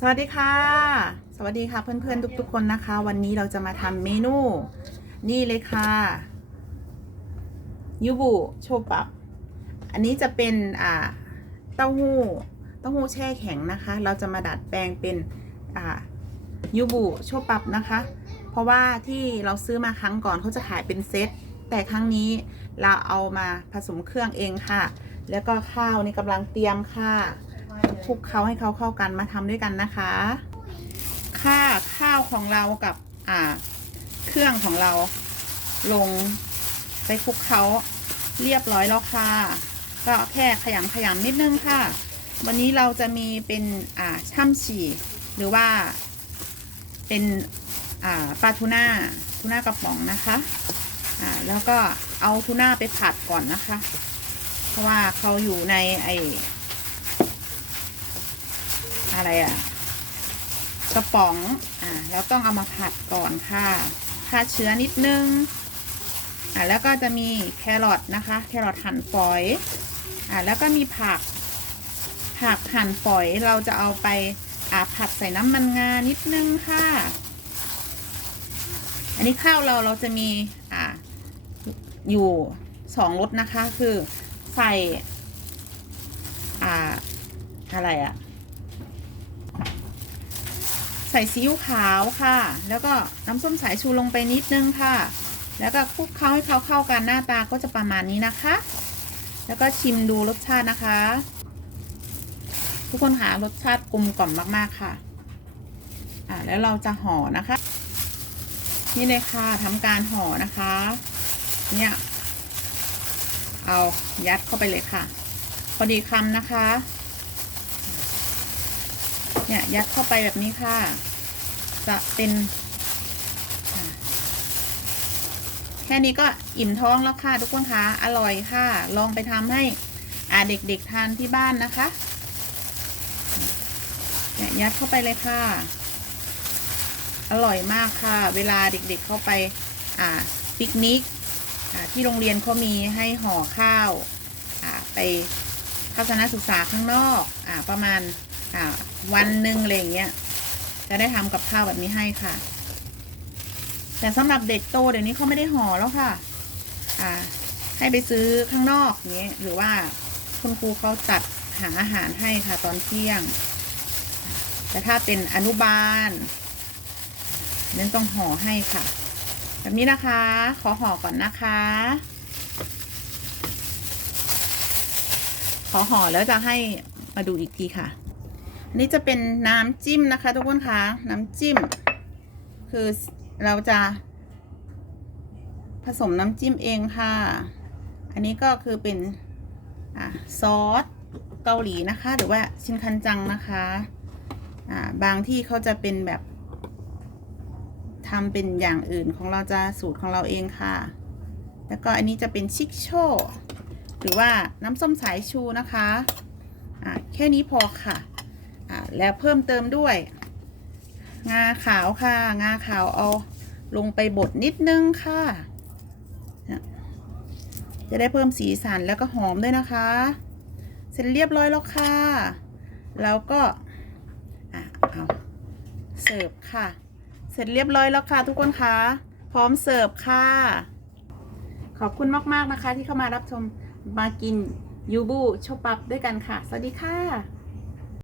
สวัสดีค่ะ สวัสดีค่ะเพื่อนๆทุกๆคนนะคะ วันนี้เราจะมาทำเมนู นี่เลยค่ะยูบุโชปับ อันนี้จะเป็นอ่าเต้าหู้เต้าหู้แช่แข็งนะคะ เราจะมาดัดแปลงเป็นอ่ายูบุโชปับนะคะ เพราะว่าที่เราซื้อมาครั้งก่อนเขาจะขายเป็นเซตแต่ครั้งนี้เราเอามาผสมเครื่องเองค่ะ แล้วก็ข้าวนี่กำลังเตรียมค่ะ คลุกเคล้าให้เขาเข้ากันมาทำด้วยกันนะคะ ค่าข้าวของเรากับอ่า เครื่องของเราลงไปคลุกเคล้าเรียบร้อยแล้วค่ะ ก็แค่ขยำขยำนิดนึงค่ะ วันนี้เราจะมีเป็นอ่าช่ำฉี่ หรือว่าเป็นอ่าปลาทูน่าทูน่ากระป๋องนะคะอ่าแล้วก็เอาทูน่าไปผัดก่อนนะคะ เพราะว่าเขาอยู่ในไอ อะไรอะ่ะกระป๋อง อ่าแล้วต้องเอามาผัดก่อนค่ะฆ่าเชื้อนิดนึง อ่าแล้วก็จะมีแครอทนะคะ แครอทหั่นฝอย อ่าแล้วก็มีผัก ผักหั่นฝอยเราจะเอาไป อ่าผัดใส่น้ำมันงานิดนึงค่ะ อันนี้ข้าวเราเราจะมี อ่า อยู่สองรสนะคะ คือใส่ อ่า อะไรอะ ใส่ซีอิ๊วขาวค่ะ แล้วก็น้ำส้มสายชูลงไปนิดนึงค่ะ แล้วก็คลุกเคล้าให้เขาเข้ากันหน้าตาก็จะประมาณนี้นะคะ แล้วก็ชิมดูรสชาตินะคะ ทุกคนหารสชาติกลมกล่อมมากๆค่ะ อ่าแล้วเราจะห่อนะคะ นี่เลยค่ะทำการห่อนะคะ เนี่ย เอายัดเข้าไปเลยค่ะ พอดีคำนะคะ เนี่ยยัดเข้าไปแบบนี้ค่ะ จะเป็น แค่นี้ก็อิ่มท้องแล้วค่ะทุกคนคะอร่อยค่ะ ลองไปทำให้อาเด็กๆทานที่บ้านนะคะเนี่ยยัดเข้าไปเลยค่ะ อร่อยมากค่ะ เวลาเด็กๆเข้าไป อ่าปิกนิกที่โรงเรียนเขามีให้ห่อข้าวไปทัศนศึกษาข้างนอกอประมาณ อ่าวันหนึ่งอะไรอย่างเงี้ยจะได้ทำกับข้าวแบบนี้ให้ค่ะ แต่สำหรับเด็กโตเดี๋ยวนี้เขาไม่ได้ห่อแล้วค่ะ อ่า ให้ไปซื้อข้างนอกเนี้ยหรือว่าคุณครูเขาจัดหาอาหารให้ค่ะ ตอนเที่ยง แต่ถ้าเป็นอนุบาลนั้นต้องห่อให้ค่ะ แบบนี้นะคะ ขอห่อก่อนนะคะ ขอห่อแล้วจะให้มาดูอีกทีค่ะ อันนี้จะเป็นน้ำจิ้มนะคะ ทุกคนคะน้ำจิ้ม คือเราจะ ผสมน้ำจิ้มเองค่ะ อันนี้ก็คือเป็นอ่าซอสเกาหลีนะคะ หรือว่าชินคันจังนะคะอ่าบางที่เขาจะเป็นแบบทำเป็นอย่างอื่นของเราจะสูตรของเราเองค่ะ แล้วก็อันนี้จะเป็นชิกโชหรือว่าน้ำส้มสายชูนะคะอ่าแค่นี้พอค่ะ แล้วเพิ่มเติมด้วย งาขาวค่ะ งาขาวเอาลงไปบดนิดนึงค่ะ จะได้เพิ่มสีสันแล้วก็หอมด้วยนะคะ เสร็จเรียบร้อยแล้วค่ะ แล้วก็เอาเสิร์ฟค่ะ เสร็จเรียบร้อยแล้วค่ะทุกคนคะพร้อมเสิร์ฟค่ะ ขอบคุณมาก ๆ นะคะที่เข้ามารับชมมากินยูบูโชปับด้วยกันค่ะ สวัสดีค่ะ